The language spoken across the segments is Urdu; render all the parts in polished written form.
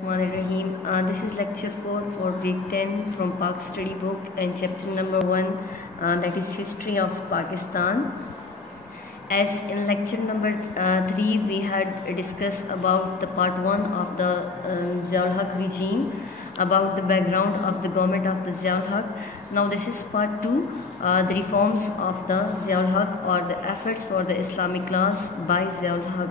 This is lecture 4 for grade 10 from Pak study book and chapter number 1, that is history of Pakistan. As in lecture number 3 we had discussed about the part 1 of the Ziaul Haq regime, about the background of the government of the Ziaul Haq. Now this is part 2, the reforms of the Ziaul Haq or the efforts for the Islamic laws by Ziaul Haq.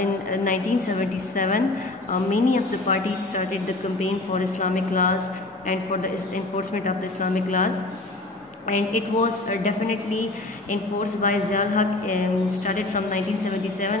in 1977. Many of the parties started the campaign for Islamic laws and for the enforcement of the Islamic laws, and it was definitely enforced by Ziaul Haq, started from 1977.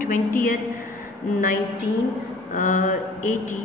20th 1980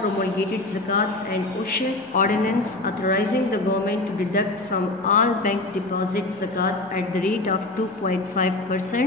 promulgated zakat and ushur ordinance authorizing the government to deduct from all bank deposit zakat at the rate of 2.5%,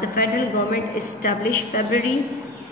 the federal government established February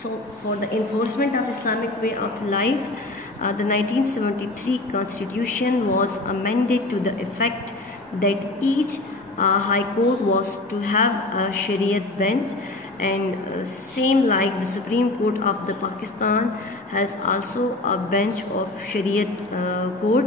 So for the enforcement of Islamic way of life, the 1973 Constitution was amended to the effect that each High Court was to have a Shariat bench, and same like the Supreme Court of the Pakistan has also a bench of Shariat court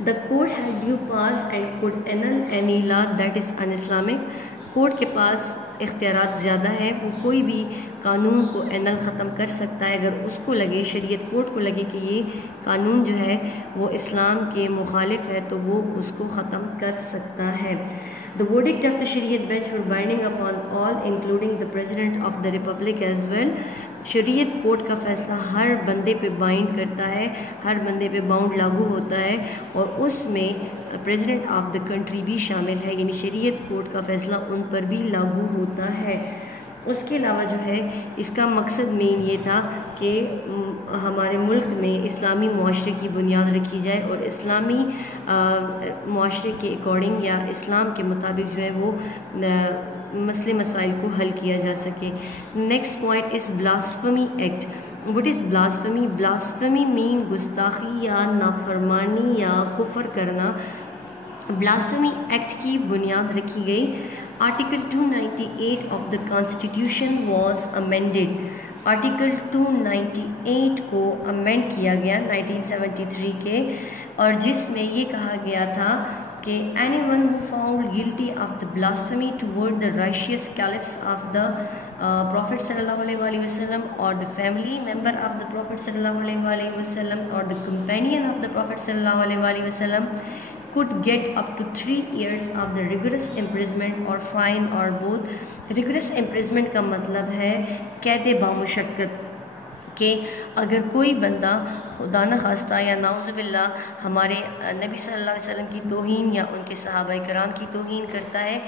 The court had due powers and could annul any law that is un-Islamic. Court کے پاس اختیارات زیادہ ہیں، وہ کوئی بھی قانون کو اینل ختم کر سکتا ہے اگر اس کو لگے، شریعت کورٹ کو لگے کہ یہ قانون جو ہے وہ اسلام کے مخالف ہے تو وہ اس کو ختم کر سکتا ہے۔ The verdict of the Shariat bench were binding upon all, including the President of the Republic as well. شریعت کورٹ کا فیصلہ ہر بندے پہ بائنڈ کرتا ہے، ہر بندے پہ باؤنڈ لاگو ہوتا ہے، اور اس میں پریزیڈنٹ آف دا کنٹری بھی شامل ہے، یعنی شریعت کورٹ کا فیصلہ ان پر بھی لاگو ہوتا ہے۔ اس کے علاوہ جو ہے اس کا مقصد مین یہ تھا کہ ہمارے ملک میں اسلامی معاشرے کی بنیاد رکھی جائے اور اسلامی معاشرے کے اکارڈنگ یا اسلام کے مطابق جو ہے وہ مسئلے مسائل کو حل کیا جا سکے۔ Next point is blasphemy act. What is blasphemy? Blasphemy mean گستاخی یا نافرمانی یا کفر کرنا۔ بلاسفمی ایکٹ کی بنیاد رکھی گئی۔ Article 298 of the constitution was amended. Article 298 کو امینڈ کیا گیا 1973 کے، اور جس میں یہ کہا گیا تھا کہ anyone who found guilty of the blasphemy toward the righteous caliphs of the Prophet sallallahu alaihi wasallam or the family member of the Prophet sallallahu alaihi wasallam or the companion of the Prophet sallallahu alaihi wasallam could get up to 3 years of the rigorous imprisonment or fine or both۔ rigorous imprisonment کا مطلب ہے قید بامشقت، کہ اگر کوئی بندہ خدا نخواستہ یا نعوذ باللہ ہمارے نبی صلی اللہ علیہ وسلم کی توہین یا ان کے صحابہ کرام کی توہین کرتا ہے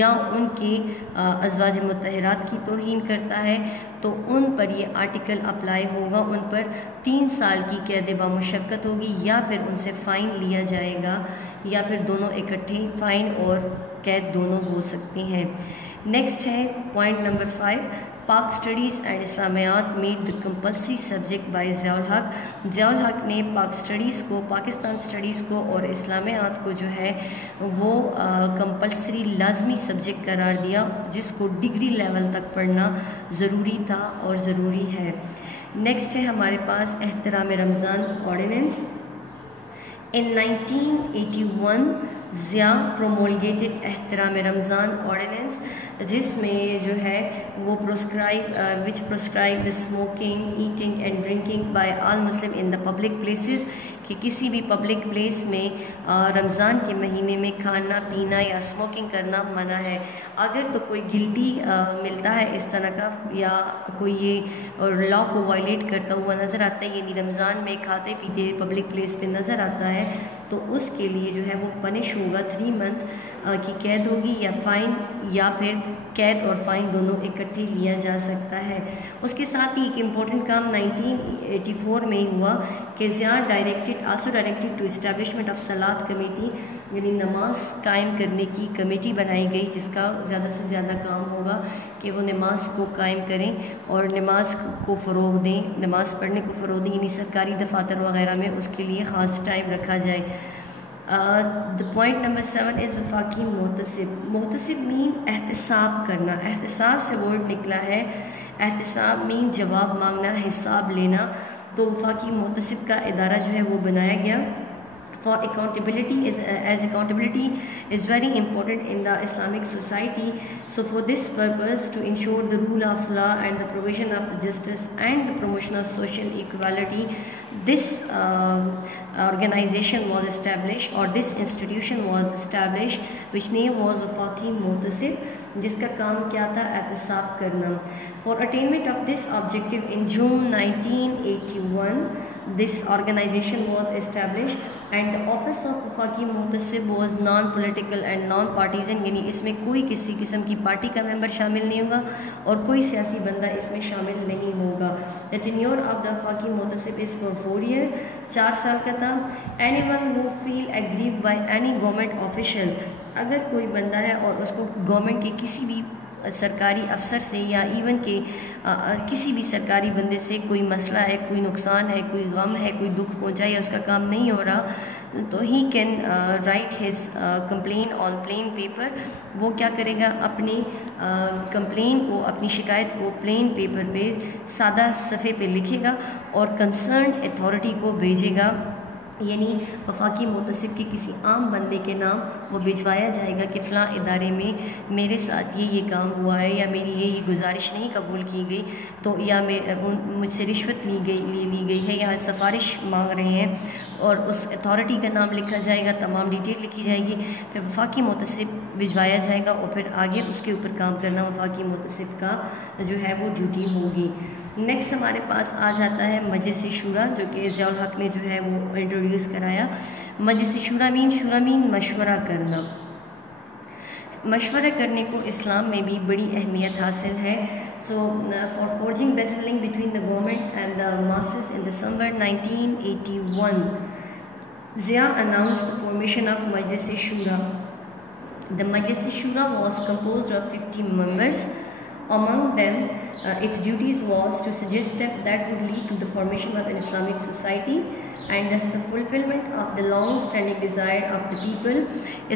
یا ان کی ازواج مطہرات کی توہین کرتا ہے تو ان پر یہ آرٹیکل اپلائی ہوگا، ان پر 3 سال کی قید بامشقت ہوگی، یا پھر ان سے فائن لیا جائے گا، یا پھر دونوں اکٹھے فائن اور قید دونوں ہو سکتے ہیں۔ نیکسٹ ہے point number 5، Pak studies and اسلامیات made the compulsory subject by Zia ul-Haq. Zia الحق نے پاک اسٹڈیز کو، پاکستان اسٹڈیز کو اور اسلامیات کو جو ہے وہ کمپلسری لازمی سبجیکٹ قرار دیا، جس کو ڈگری لیول تک پڑھنا ضروری تھا اور ضروری ہے۔ نیکسٹ ہے ہمارے پاس احترام Ramzan ordinance. In 1981 Zia promulgated احترام رمضان آرڈیننس، جس میں جو ہے وہ which proscribed the smoking, eating and drinking by all Muslim in the public places, کہ کسی بھی پبلک پلیس میں رمضان کے مہینے میں کھانا پینا یا اسموکنگ کرنا منع ہے۔ اگر تو کوئی گلٹی ملتا ہے اس طرح کا یا کوئی یہ لا کو وائلیٹ کرتا ہوا نظر آتا ہے، یعنی رمضان میں کھاتے پیتے پبلک پلیس پہ نظر آتا ہے، تو اس کے لیے جو ہے وہ پنش ہوگا، 3 منتھ کی قید ہوگی یا فائن، یا پھر قید اور فائن دونوں اکٹھے لیا جا سکتا ہے۔ اس کے ساتھ ہی ایک امپورٹنٹ کام 1984 میں ہوا کہ Zia also directed to establishment of صلاۃ کمیٹی، یعنی نماز قائم کرنے کی کمیٹی بنائی گئی، جس کا زیادہ سے زیادہ کام ہوگا کہ وہ نماز کو قائم کریں اور نماز کو فروغ دیں، نماز پڑھنے کو فروغ دیں، یعنی سرکاری دفاتر وغیرہ میں اس کے لیے خاص ٹائم رکھا جائے۔ پوائنٹ نمبر 7 از وفاقی محتسب۔ محتسب مین احتساب کرنا، احتساب سے ورڈ نکلا ہے، احتساب مین جواب مانگنا، حساب لینا، تو وفاقی محتسب کا ادارہ جو ہے وہ بنایا گیا۔ For accountability as accountability is very important in the Islamic society, so for this purpose, to ensure the rule of law and the provision of the justice and the promotion of social equality, this organization was established, or this institution was established, which name was Wafaqi Muhtasib, جس کا کام کیا تھا؟ احتساب کرنا۔ For attainment of this objective in June 1981, this organization was established and the office of Wafaqi Muhtasib was non-political and non-partisan، یعنی اس میں کوئی کسی قسم کی پارٹی کا ممبر شامل نہیں ہوگا اور کوئی سیاسی بندہ اس میں شامل نہیں ہوگا۔ The tenure of the Wafaqi Muhtasib is for 4 years، 4 سال کا تھا۔ Anyone who feel aggrieved by any government official، اگر کوئی بندہ ہے اور اس کو گورنمنٹ کے کسی بھی سرکاری افسر سے یا ایون کہ کسی بھی سرکاری بندے سے کوئی مسئلہ ہے، کوئی نقصان ہے، کوئی غم ہے، کوئی دکھ پہنچا یا اس کا کام نہیں ہو رہا، تو he can write his complain on plain paper. وہ کیا کرے گا؟ اپنی کمپلین کو، اپنی شکایت کو پلین پیپر پہ سادہ صفحے پہ لکھے گا اور کنسرنڈ اتھارٹی کو بھیجے گا، یعنی وفاقی محتسب کے کسی عام بندے کے نام وہ بھجوایا جائے گا کہ فلاں ادارے میں میرے ساتھ یہ کام ہوا ہے، یا میری یہ گزارش نہیں قبول کی گئی، تو یا مجھ سے رشوت لی گئی ہے، یا سفارش مانگ رہے ہیں، اور اس اتھارٹی کا نام لکھا جائے گا، تمام ڈیٹیل لکھی جائے گی، پھر وفاقی محتسب بھجوایا جائے گا، اور پھر آگے اس کے اوپر کام کرنا وفاقی محتسب کا جو ہے وہ ڈیوٹی ہوگی۔ نیکسٹ ہمارے پاس آ جاتا ہے مجلس شورا، جو کہ ضیاء الحق نے جو ہے وہ انٹروڈیوس کرایا۔ مجلس شورا مین مشورہ کرنا۔ مشورہ کرنے کو اسلام میں بھی بڑی اہمیت حاصل ہے۔ So for forging better link between the government and the masses in December 1981 Zia announced the formation of مجلس شورا۔ The مجلس شورا was composed of 50 members. Among them, its duties was to suggest steps that would lead to the formation of an Islamic society and thus the fulfillment of the long-standing desire of the people.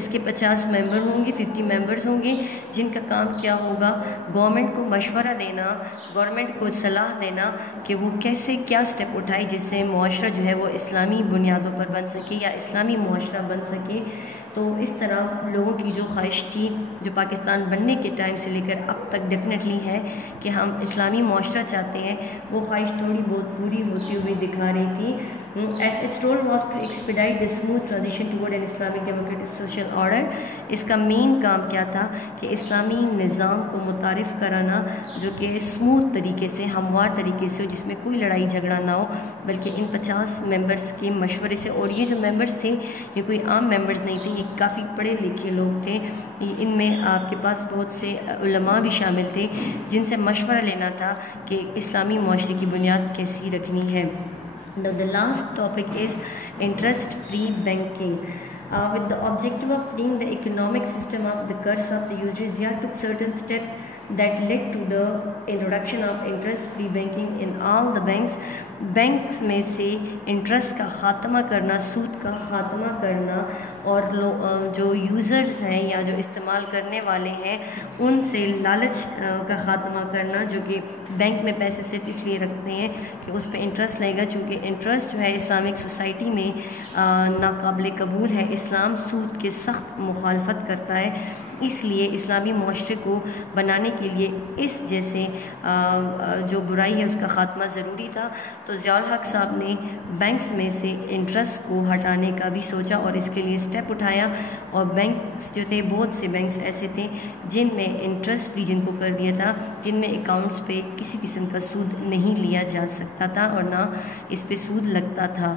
اس کے 50 ممبر ہوں گے، 50 ممبرز ہوں گے، جن کا کام کیا ہوگا؟ گورنمنٹ کو مشورہ دینا، گورنمنٹ کو صلاح دینا کہ وہ کیسے کیا سٹیپ اٹھائے جس سے معاشرہ جو ہے وہ اسلامی بنیادوں پر بن سکے یا اسلامی معاشرہ بن سکے۔ تو اس طرح لوگوں کی جو خواہش تھی، جو پاکستان بننے کے ٹائم سے لے کر اب تک ڈیفینیٹلی ہے کہ ہم اسلامی معاشرہ چاہتے ہیں، وہ خواہش تھوڑی بہت پوری ہوتی ہوئی دکھا رہی تھی۔ As its role was to expedite the smooth transition toward an Islamic democratic social order. اس کا مین کام کیا تھا کہ اسلامی نظام کو متعارف کرانا جو کہ اسموتھ طریقے سے، ہموار طریقے سے، جس میں کوئی لڑائی جھگڑا نہ ہو، بلکہ ان 50 ممبرز کے مشورے سے۔ اور یہ جو ممبرز تھے یہ کوئی عام ممبرز نہیں تھے، یہ کافی پڑھے لکھے لوگ تھے، ان میں آپ کے پاس بہت سے علماء بھی شامل تھے جن سے مشورہ لینا تھا کہ اسلامی معاشرے کی بنیاد کیسی رکھنی ہے۔ Now the last topic is interest-free banking. With the objective of freeing the economic system of the curse of the usury, Zia took certain steps that led to the introduction of interest-free banking in all the banks. Banks میں سے انٹرسٹ کا خاتمہ کرنا، سود کا خاتمہ کرنا، اور جو یوزرز ہیں یا جو استعمال کرنے والے ہیں ان سے لالچ کا خاتمہ کرنا، جو کہ بینک میں پیسے صرف اس لیے رکھتے ہیں کہ اس پہ انٹرسٹ لے گا، چونکہ انٹرسٹ جو ہے اسلامک سوسائٹی میں ناقابل قبول ہے۔ اسلام سود کے سخت مخالفت کرتا ہے، اس لیے اسلامی معاشرے کو بنانے کے لیے اس جیسے جو برائی ہے اس کا خاتمہ ضروری تھا۔ تو ضیاء الحق صاحب نے بینکس میں سے انٹرسٹ کو ہٹانے کا بھی سوچا اور اس کے لیے سٹیپ اٹھایا، اور بینکس جو تھے، بہت سے بینکس ایسے تھے جن میں انٹرسٹ فری جن کو کر دیا تھا، جن میں اکاؤنٹس پہ کسی قسم کا سود نہیں لیا جا سکتا تھا اور نہ اس پہ سود لگتا تھا۔